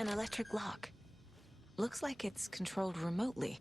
An electric lock. Looks like it's controlled remotely.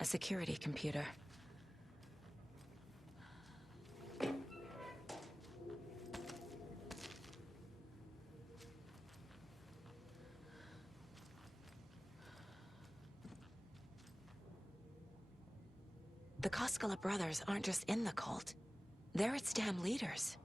A security computer. The Koskela brothers aren't just in the cult. They're its damn leaders.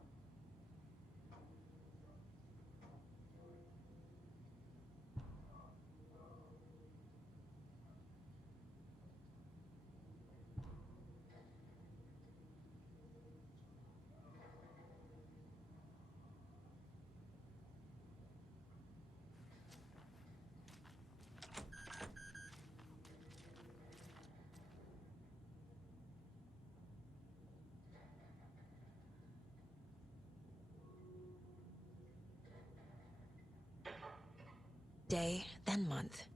Day, then month.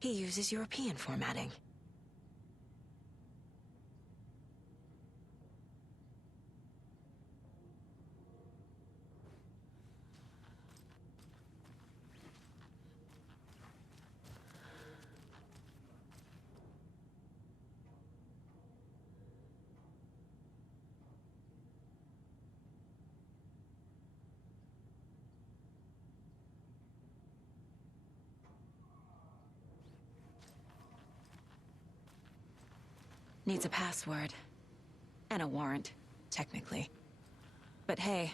He uses European formatting. Needs a password. And a warrant, technically. But hey,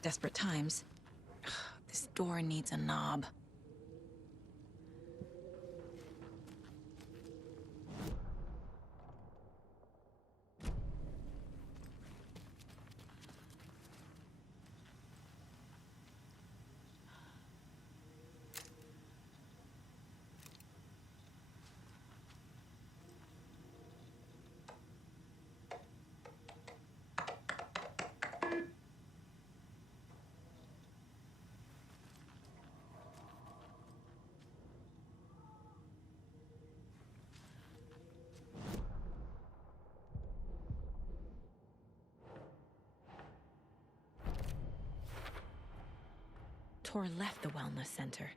desperate times. This door needs a knob. Tor left the wellness center.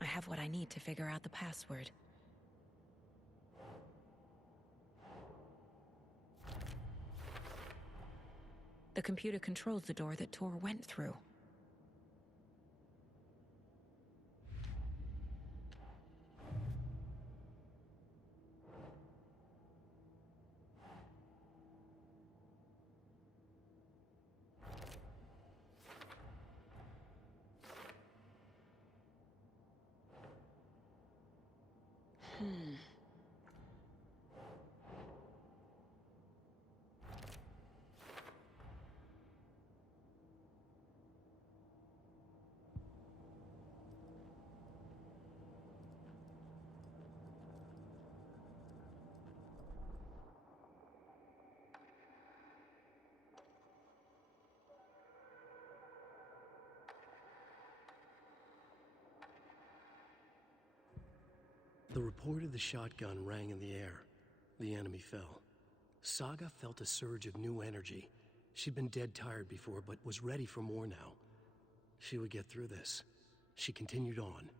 I have what I need to figure out the password. computer controls the door that Tor went through. The report of the shotgun rang in the air. The enemy fell. Saga felt a surge of new energy. She'd been dead tired before, but was ready for more now. She would get through this. She continued on.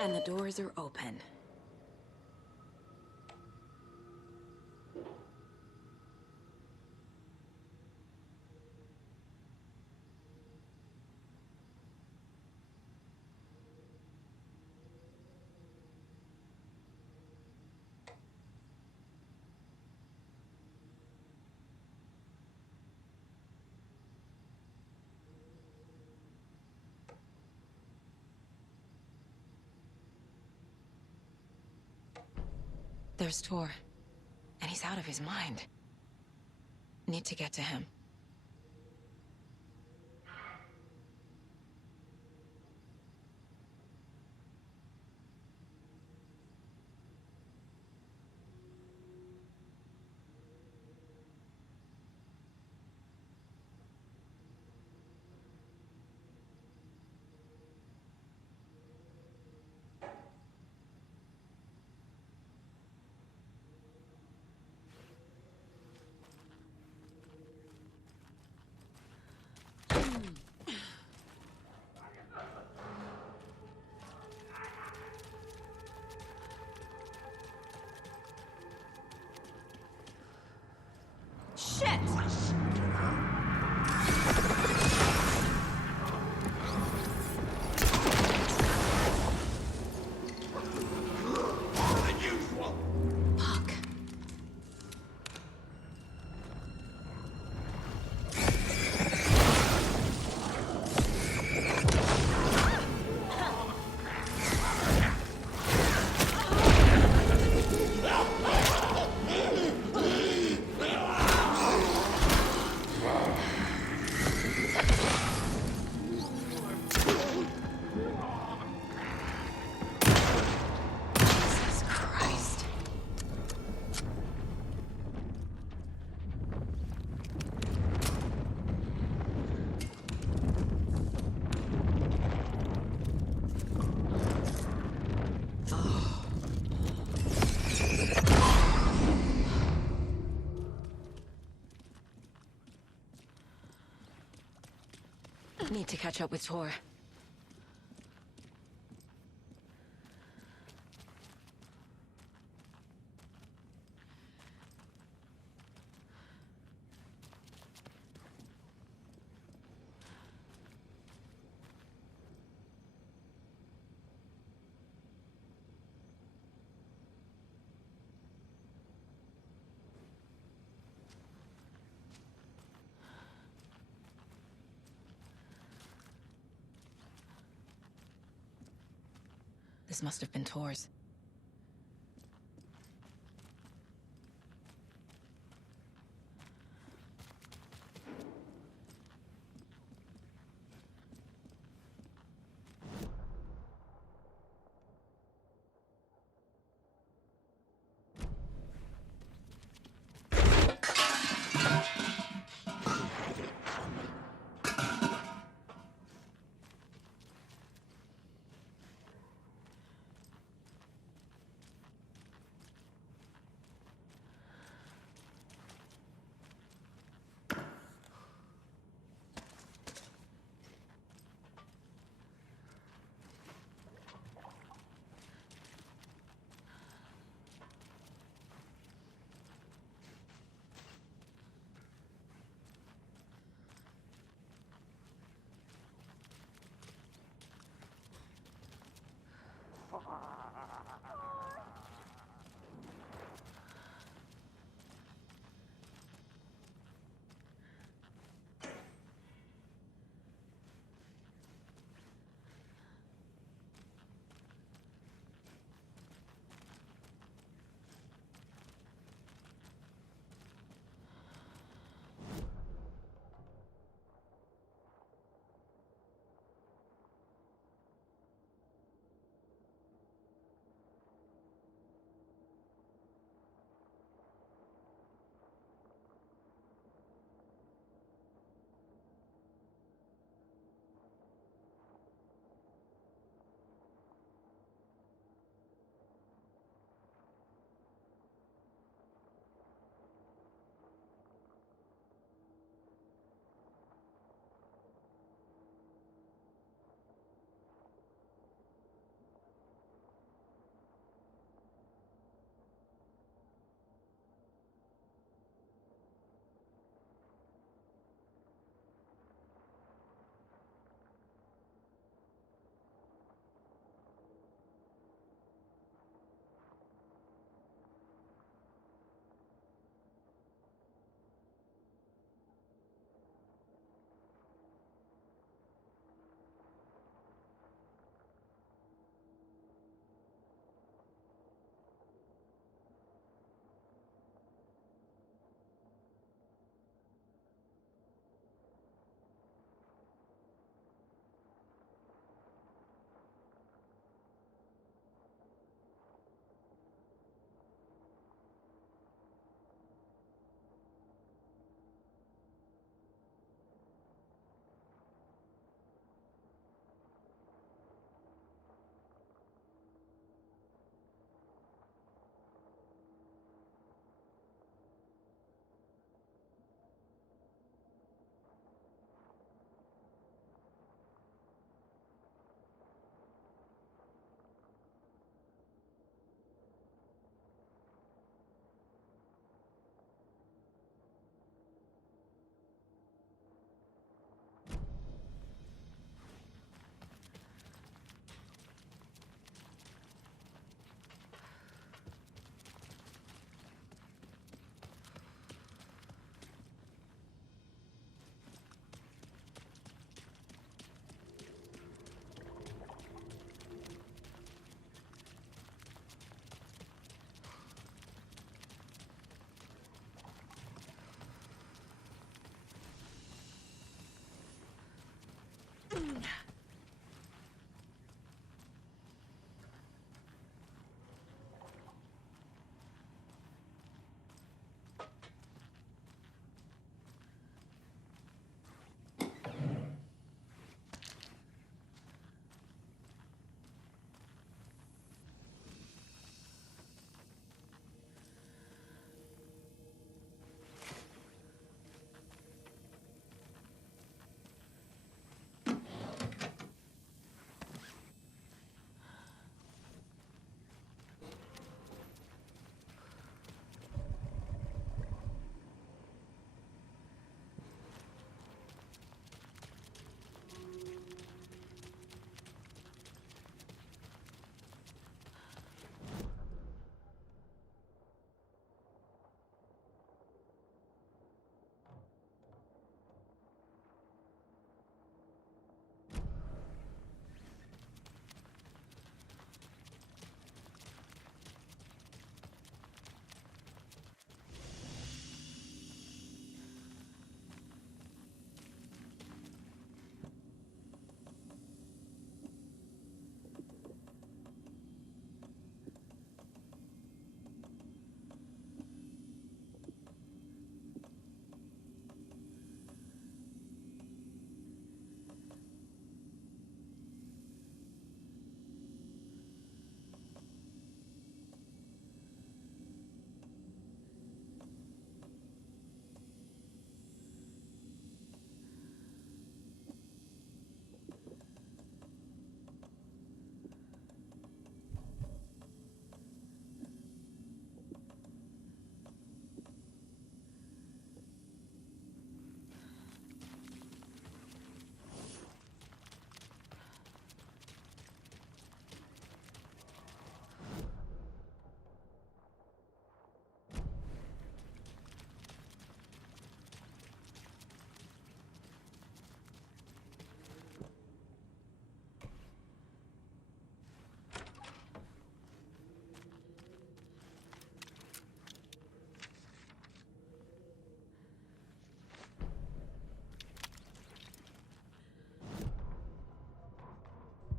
And the doors are open. There's Tor, and he's out of his mind. Need to get to him. Shit! Fuck. Jesus Christ. Need to catch up with Tor. This must have been Tor's.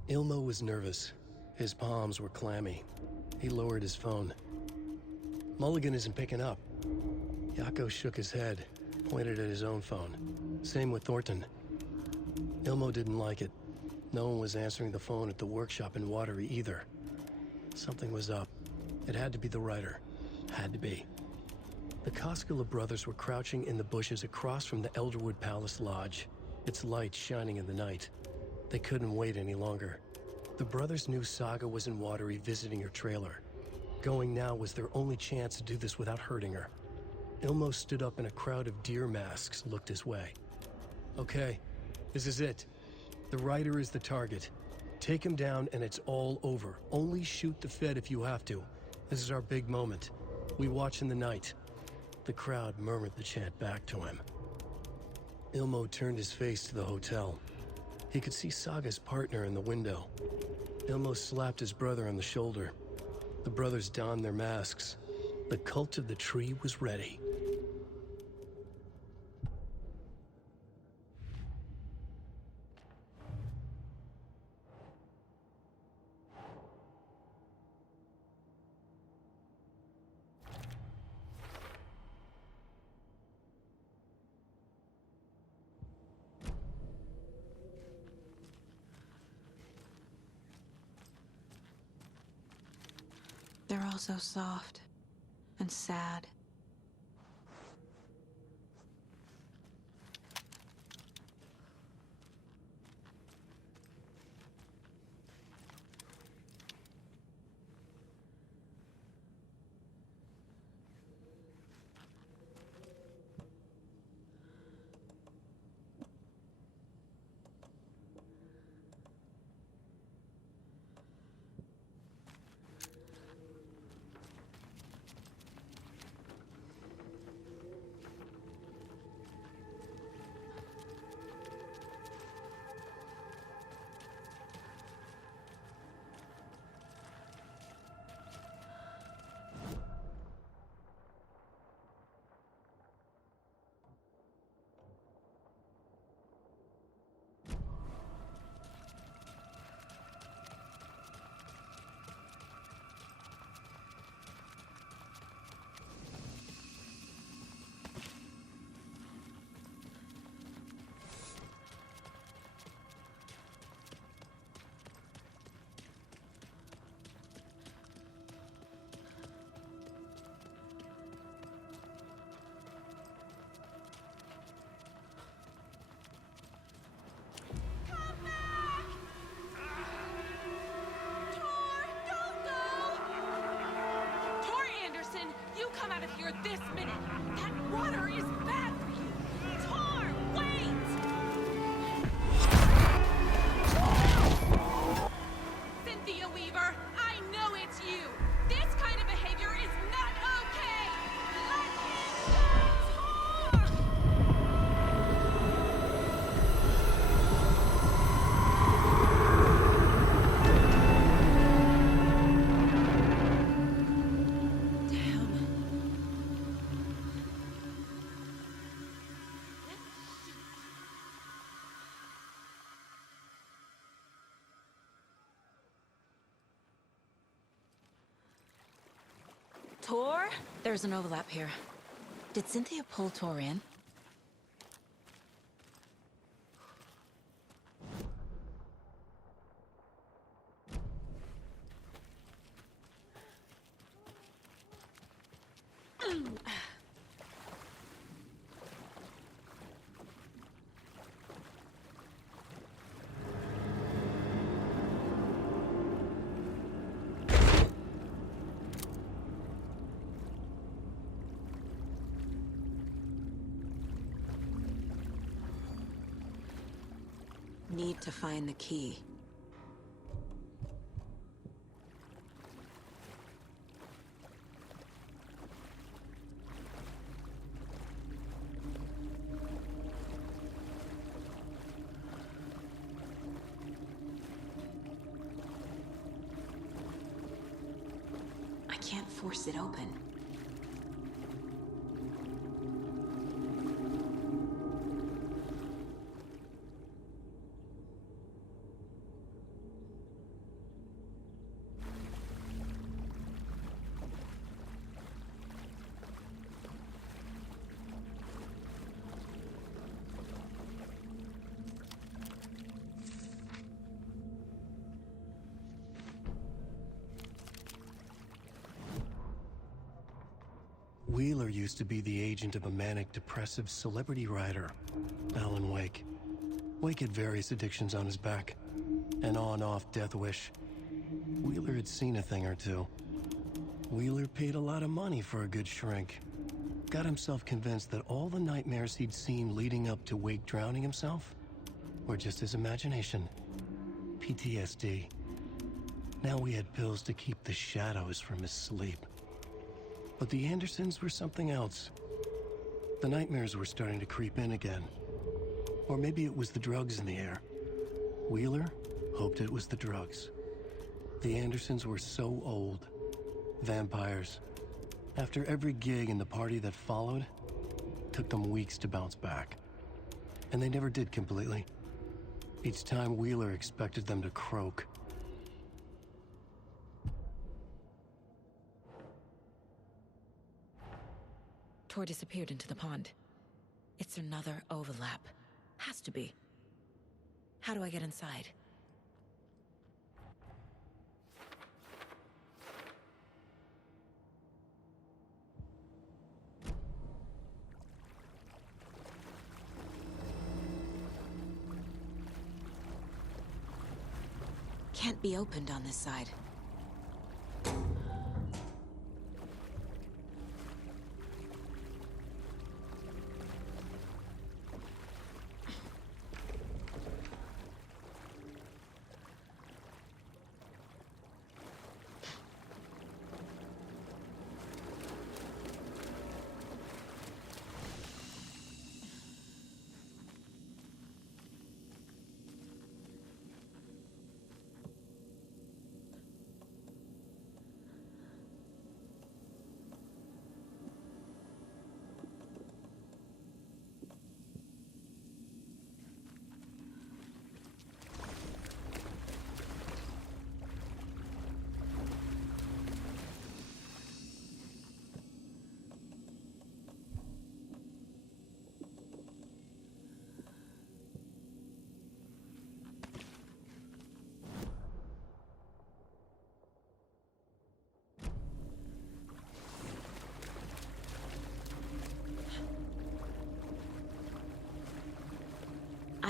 Ilmo was nervous. His palms were clammy. He lowered his phone. Mulligan isn't picking up. Yako shook his head, pointed at his own phone. Same with Thornton. Ilmo didn't like it. No one was answering the phone at the workshop in Watery either. Something was up. It had to be the writer. Had to be. The Koskela brothers were crouching in the bushes across from the Elderwood Palace Lodge, its light shining in the night. They couldn't wait any longer. The brothers knew Saga was in Watery visiting her trailer. Going now was their only chance to do this without hurting her. Ilmo stood up and a crowd of deer masks looked his way. Okay, this is it. The writer is the target. Take him down and it's all over. Only shoot the Fed if you have to. This is our big moment. We watch in the night. The crowd murmured the chant back to him. Ilmo turned his face to the hotel. He could see Saga's partner in the window. Ilmo slapped his brother on the shoulder. The brothers donned their masks. The cult of the tree was ready. They're all so soft and sad. Come out of here this minute! That water is bad for you! Tor, wait! Cynthia Weaver, I know it's you! This kind of behavior is not okay! Let him go, Tor! Tor? There's an overlap here. Did Cynthia pull Tor in? Need to find the key. I can't force it open. Wheeler used to be the agent of a manic-depressive celebrity writer, Alan Wake. Wake had various addictions on his back, an on-off death wish. Wheeler had seen a thing or two. Wheeler paid a lot of money for a good shrink. Got himself convinced that all the nightmares he'd seen leading up to Wake drowning himself were just his imagination. PTSD. Now we had pills to keep the shadows from his sleep. But the Andersons were something else. The nightmares were starting to creep in again. Or maybe it was the drugs in the air. Wheeler hoped it was the drugs. The Andersons were so old. Vampires. After every gig and the party that followed, took them weeks to bounce back. And they never did completely. Each time Wheeler expected them to croak. Tor disappeared into the pond. It's another overlap. Has to be. How do I get inside? Can't be opened on this side.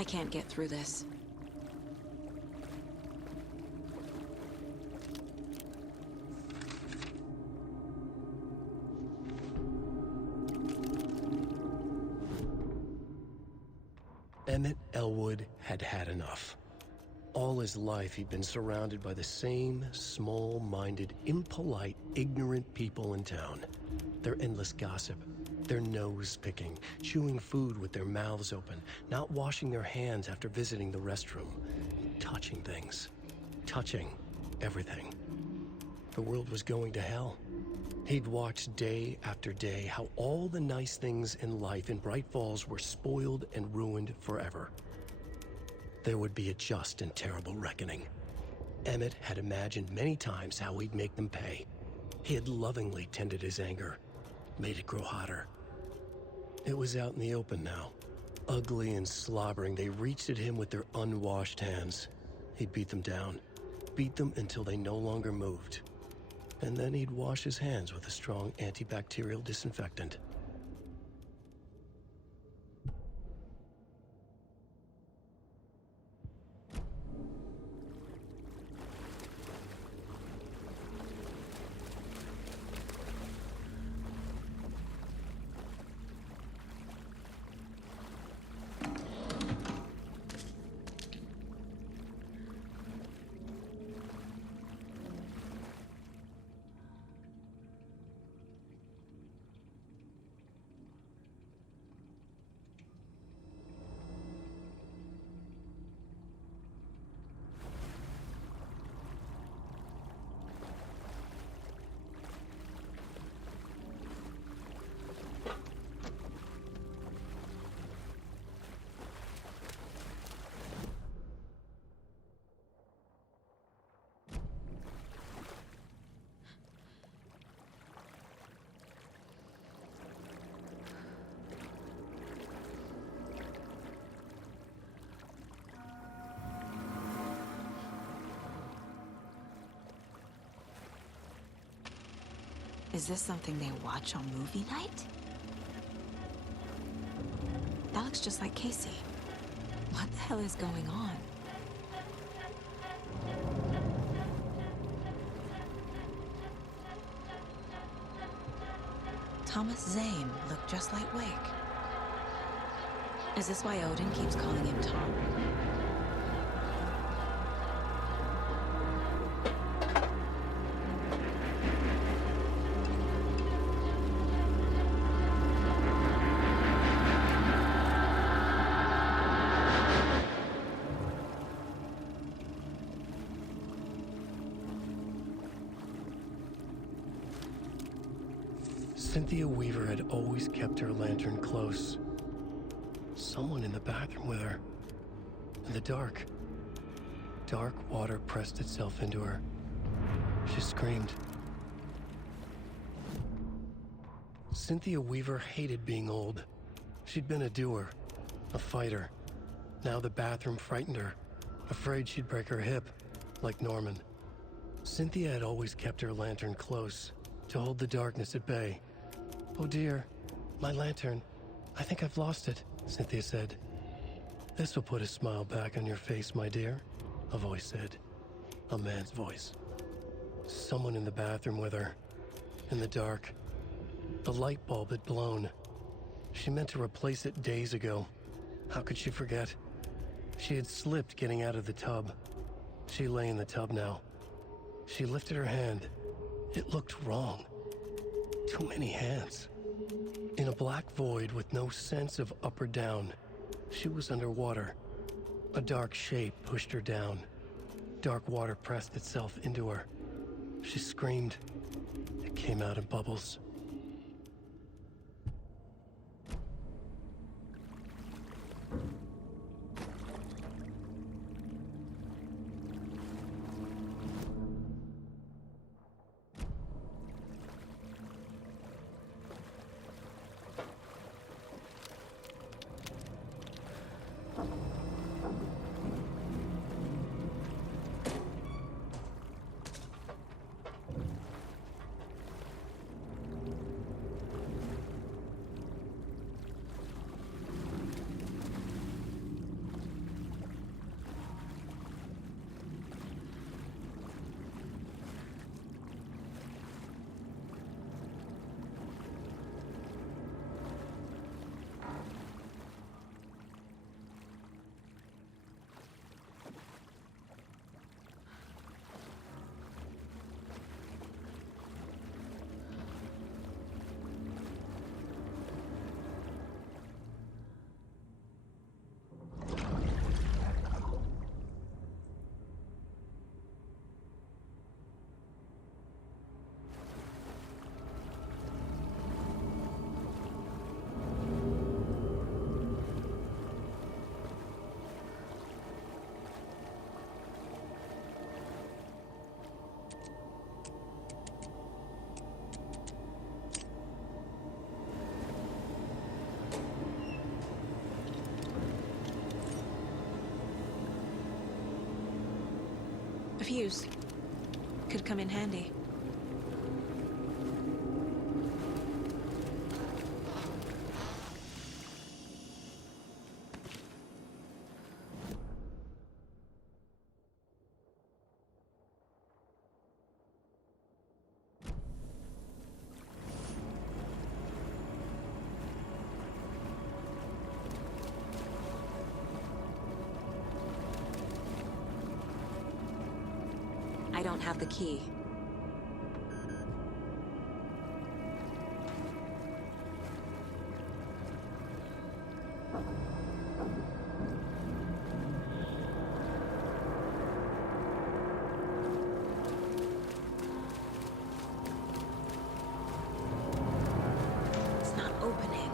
I can't get through this. Emmett Elwood had had enough. All his life he'd been surrounded by the same small-minded, impolite, ignorant people in town. Their endless gossip, their nose-picking, chewing food with their mouths open, not washing their hands after visiting the restroom, touching things, touching everything. The world was going to hell. He'd watched day after day how all the nice things in life in Bright Falls were spoiled and ruined forever. There would be a just and terrible reckoning. Emmett had imagined many times how he'd make them pay. He had lovingly tended his anger, made it grow hotter. It was out in the open now. Ugly and slobbering, they reached at him with their unwashed hands. He'd beat them down, beat them until they no longer moved. And then he'd wash his hands with a strong antibacterial disinfectant. Is this something they watch on movie night? That looks just like Casey. What the hell is going on? Thomas Zane looked just like Wake. Is this why Odin keeps calling him Tom? Cynthia Weaver had always kept her lantern close. Someone in the bathroom with her. In the dark. Dark water pressed itself into her. She screamed. Cynthia Weaver hated being old. She'd been a doer, a fighter. Now the bathroom frightened her, afraid she'd break her hip, like Norman. Cynthia had always kept her lantern close, to hold the darkness at bay. "Oh dear, my lantern. I think I've lost it," Cynthia said. "This will put a smile back on your face, my dear," a voice said. A man's voice. Someone in the bathroom with her. In the dark. The light bulb had blown. She meant to replace it days ago. How could she forget? She had slipped getting out of the tub. She lay in the tub now. She lifted her hand. It looked wrong. Too many hands. In a black void with no sense of up or down, she was underwater. A dark shape pushed her down. Dark water pressed itself into her. She screamed. It came out in bubbles. A fuse. Could come in handy. I don't have the key. It's not opening.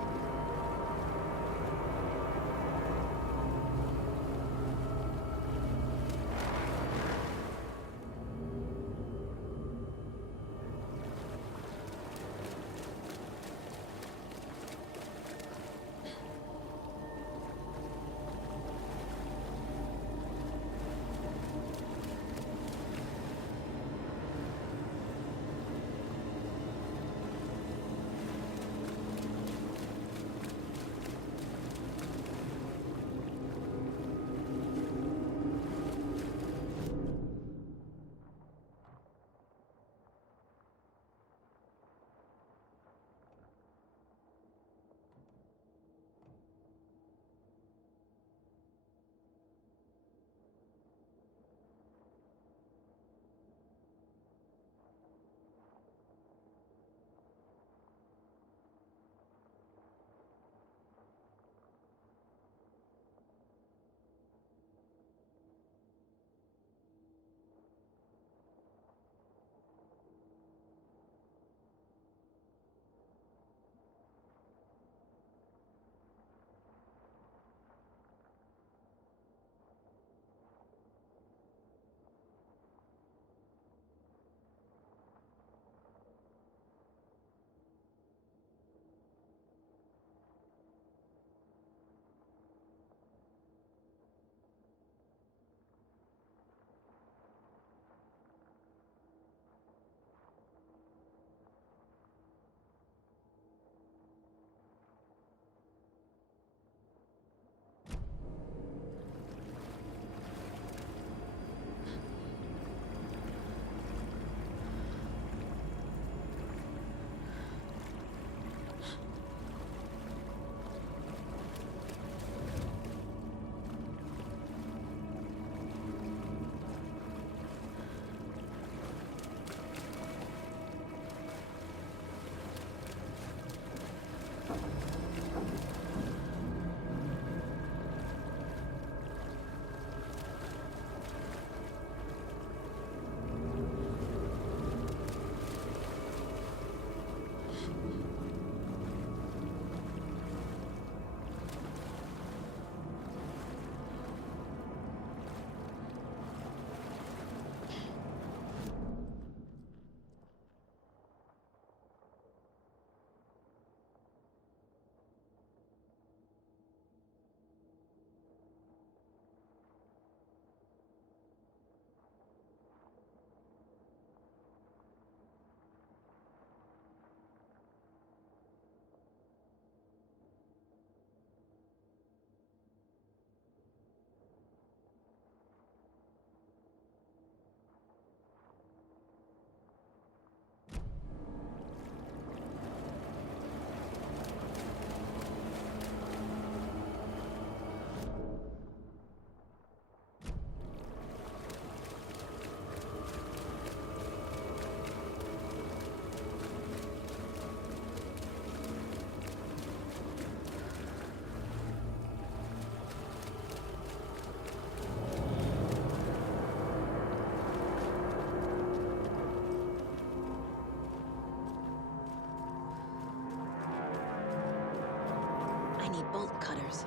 answers.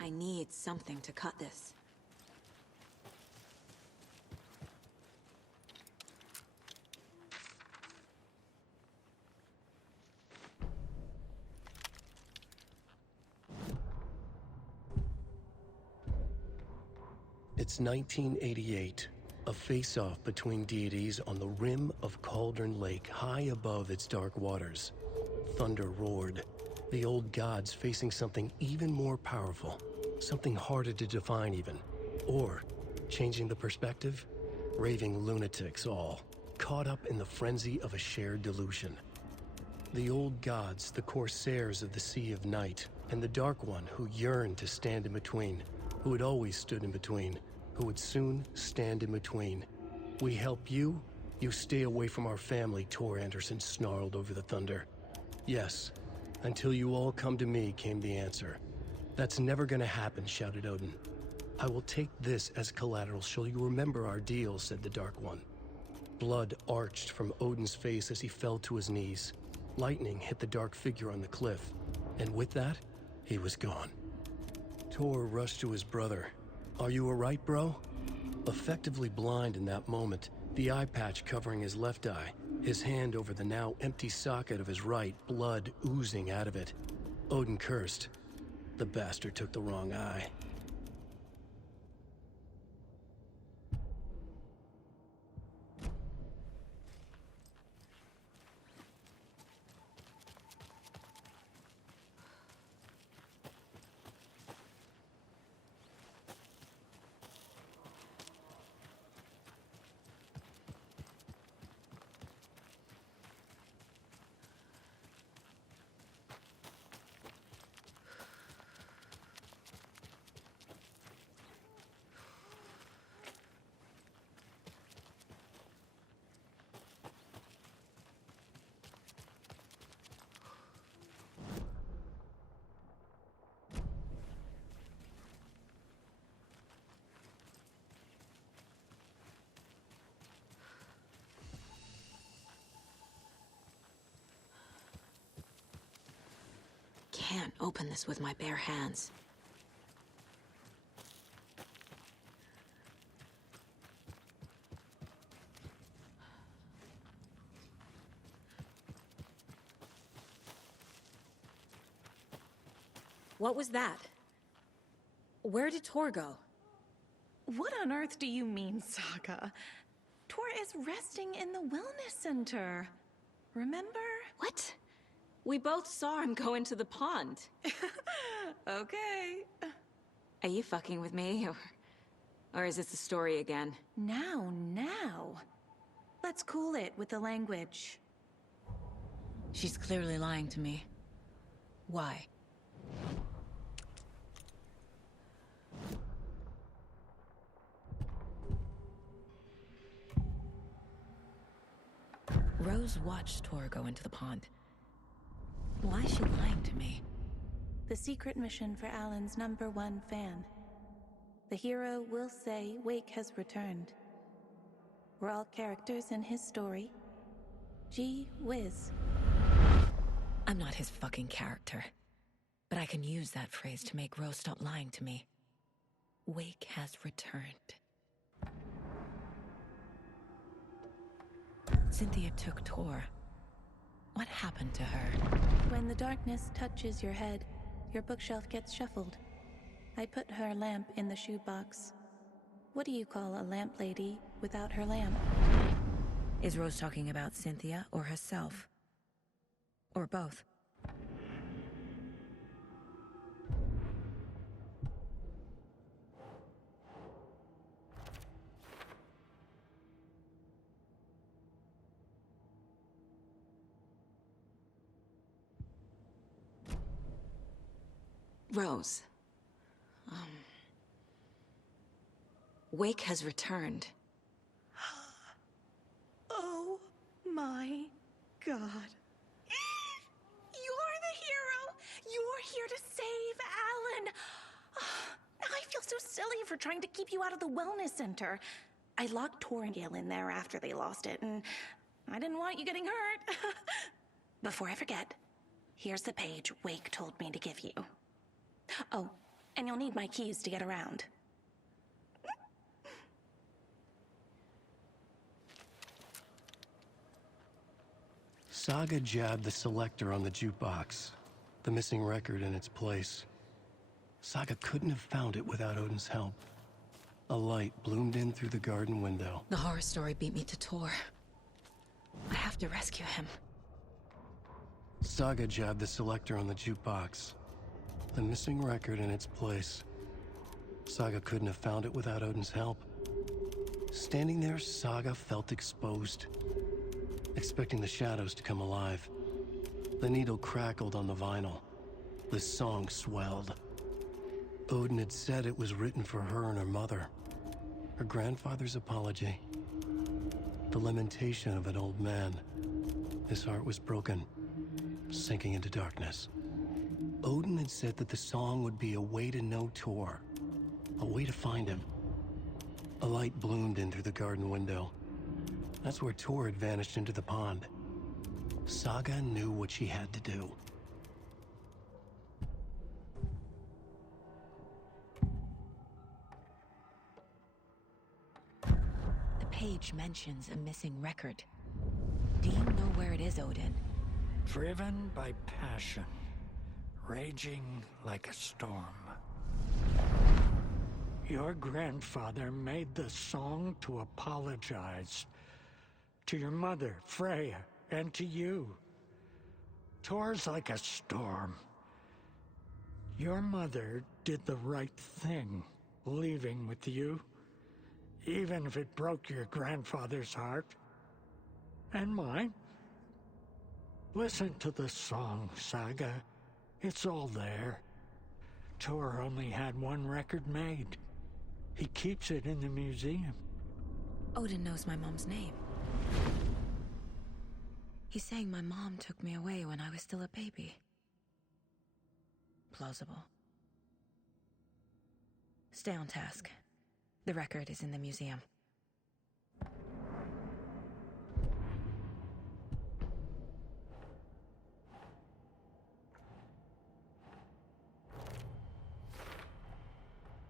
I need something to cut this. It's 1988, a face-off between deities on the rim of Cauldron Lake, high above its dark waters. Thunder roared, the old gods facing something even more powerful, something harder to define even. Or, changing the perspective, raving lunatics all, caught up in the frenzy of a shared delusion. The old gods, the corsairs of the Sea of Night, and the Dark One who yearned to stand in between, who had always stood in between, who would soon stand in between. We help you, you stay away from our family, Tor Anderson snarled over the thunder. Yes, until you all come to me, came the answer. That's never gonna happen, shouted Odin. I will take this as collateral, shall you remember our deal, said the Dark One. Blood arched from Odin's face as he fell to his knees. Lightning hit the dark figure on the cliff, and with that, he was gone. Tor rushed to his brother. Are you alright, bro? Effectively blind in that moment, the eye patch covering his left eye, his hand over the now empty socket of his right, blood oozing out of it. Odin cursed. The bastard took the wrong eye. Can't open this with my bare hands. What was that? Where did Tor go? What on earth do you mean, Saga? Tor is resting in the wellness center. Remember? What? We both saw him go into the pond. Okay. Are you fucking with me, or is this the story again? Now. Let's cool it with the language. She's clearly lying to me. Why? Rose watched Tor go into the pond. Why is she lying to me? The secret mission for Alan's #1 fan. The hero will say Wake has returned. We're all characters in his story. Gee whiz. I'm not his fucking character. But I can use that phrase to make Rose stop lying to me. Wake has returned. Cynthia took Tor. What happened to her? When the darkness touches your head, your bookshelf gets shuffled. I put her lamp in the shoebox. What do you call a lamp lady without her lamp? Is Rose talking about Cynthia or herself? Or both? Rose. Wake has returned. Oh my God. You're the hero! You're here to save Alan! I feel so silly for trying to keep you out of the wellness center. I locked Torringale in there after they lost it, and I didn't want you getting hurt. Before I forget, here's the page Wake told me to give you. Oh, and you'll need my keys to get around. Saga jabbed the selector on the jukebox, the missing record in its place. Saga couldn't have found it without Odin's help. A light bloomed in through the garden window. The horror story beat me to Tor. I have to rescue him. Saga jabbed the selector on the jukebox, the missing record in its place. Saga couldn't have found it without Odin's help. Standing there, Saga felt exposed, expecting the shadows to come alive. The needle crackled on the vinyl. The song swelled. Odin had said it was written for her and her mother. Her grandfather's apology. The lamentation of an old man. His heart was broken, sinking into darkness. Odin had said that the song would be a way to know Tor, a way to find him. A light bloomed in through the garden window. That's where Tor had vanished into the pond. Saga knew what she had to do. The page mentions a missing record. Do you know where it is, Odin? Driven by passion, raging like a storm. Your grandfather made the song to apologize to your mother, Freya, and to you. Tor's like a storm. Your mother did the right thing, leaving with you, even if it broke your grandfather's heart. And mine. Listen to the song, Saga. It's all there. Tor only had one record made. He keeps it in the museum. Odin knows my mom's name. He's saying my mom took me away when I was still a baby. Plausible. Stay on task. The record is in the museum.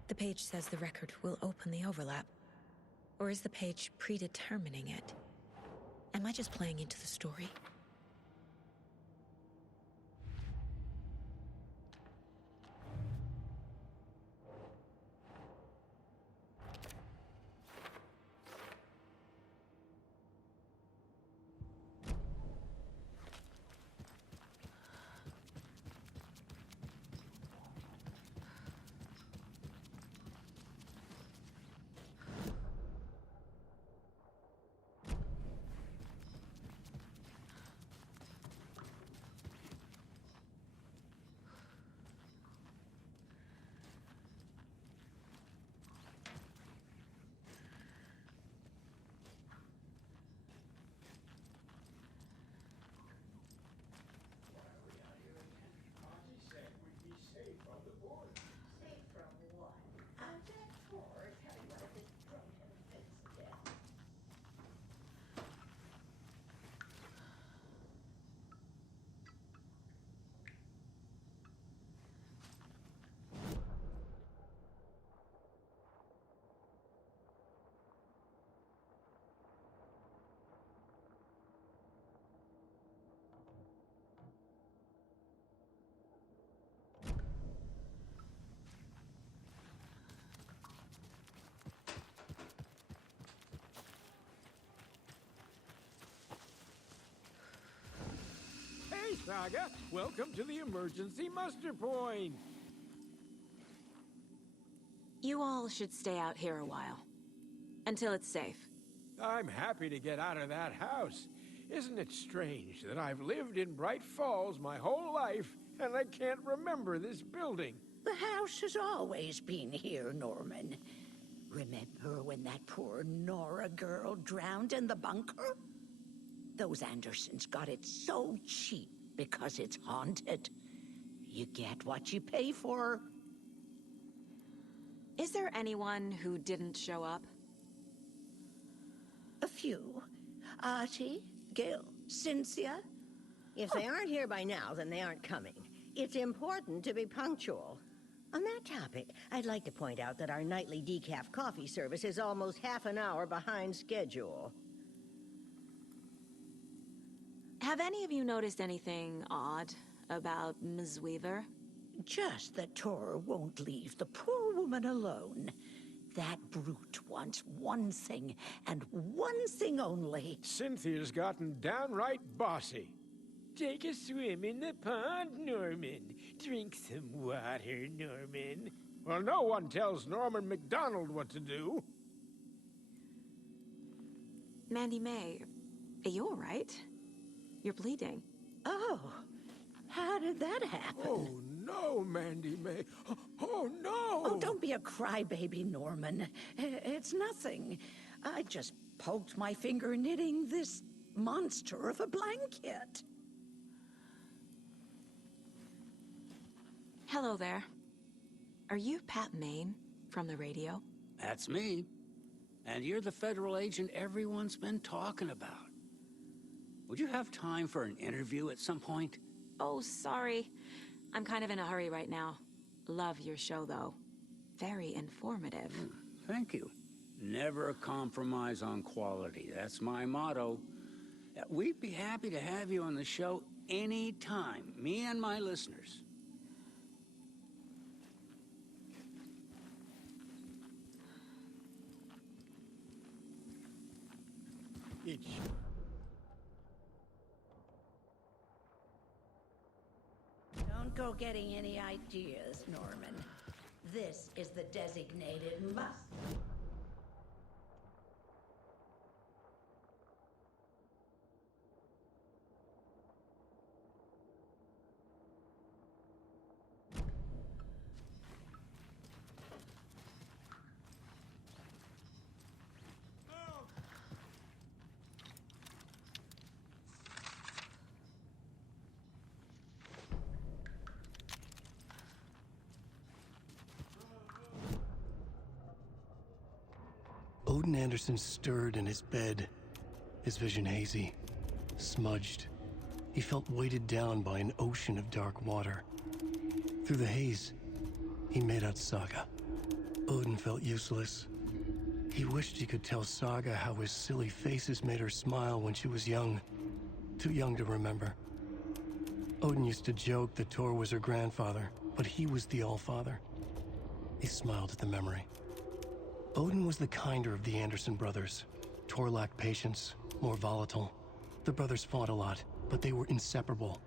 The page says the record will open the overlap. Or is the page predetermining it? Am I just playing into the story? Hey, Saga! Welcome to the emergency muster point! You all should stay out here a while. Until it's safe. I'm happy to get out of that house. Isn't it strange that I've lived in Bright Falls my whole life, and I can't remember this building? The house has always been here, Norman. Remember when that poor Nora girl drowned in the bunker? Those Andersons got it so cheap because it's haunted. You get what you pay for. Is there anyone who didn't show up? A few. Artie, Gil, Cynthia. If they aren't here by now, then they aren't coming. It's important to be punctual. On that topic, I'd like to point out that our nightly decaf coffee service is almost half an hour behind schedule. Have any of you noticed anything odd about Ms. Weaver? Just that Tor won't leave the poor woman alone. That brute wants one thing, and one thing only. Cynthia's gotten downright bossy. Take a swim in the pond, Norman. Drink some water, Norman. Well, no one tells Norman MacDonald what to do. Mandy May, are you all right? You're bleeding. Oh, how did that happen? Oh, no, Mandy May. Oh, no! Oh, don't be a crybaby, Norman. It's nothing. I just poked my finger knitting this monster of a blanket. Hello there. Are you Pat Maine from the radio? That's me. And you're the federal agent everyone's been talking about. Would you have time for an interview at some point? Oh, sorry. I'm kind of in a hurry right now. Love your show, though. Very informative. Thank you. Never compromise on quality. That's my motto. We'd be happy to have you on the show anytime, me and my listeners. Don't go getting any ideas, Norman. This is the designated must. Odin Anderson stirred in his bed, his vision hazy, smudged. He felt weighted down by an ocean of dark water. Through the haze, he made out Saga. Odin felt useless. He wished he could tell Saga how his silly faces made her smile when she was young. Too young to remember. Odin used to joke that Tor was her grandfather, but he was the Allfather. He smiled at the memory. Odin was the kinder of the Anderson brothers. Tor lacked patience, more volatile. The brothers fought a lot, but they were inseparable.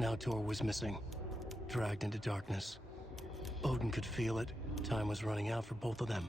Now Tor was missing, dragged into darkness. Odin could feel it. Time was running out for both of them.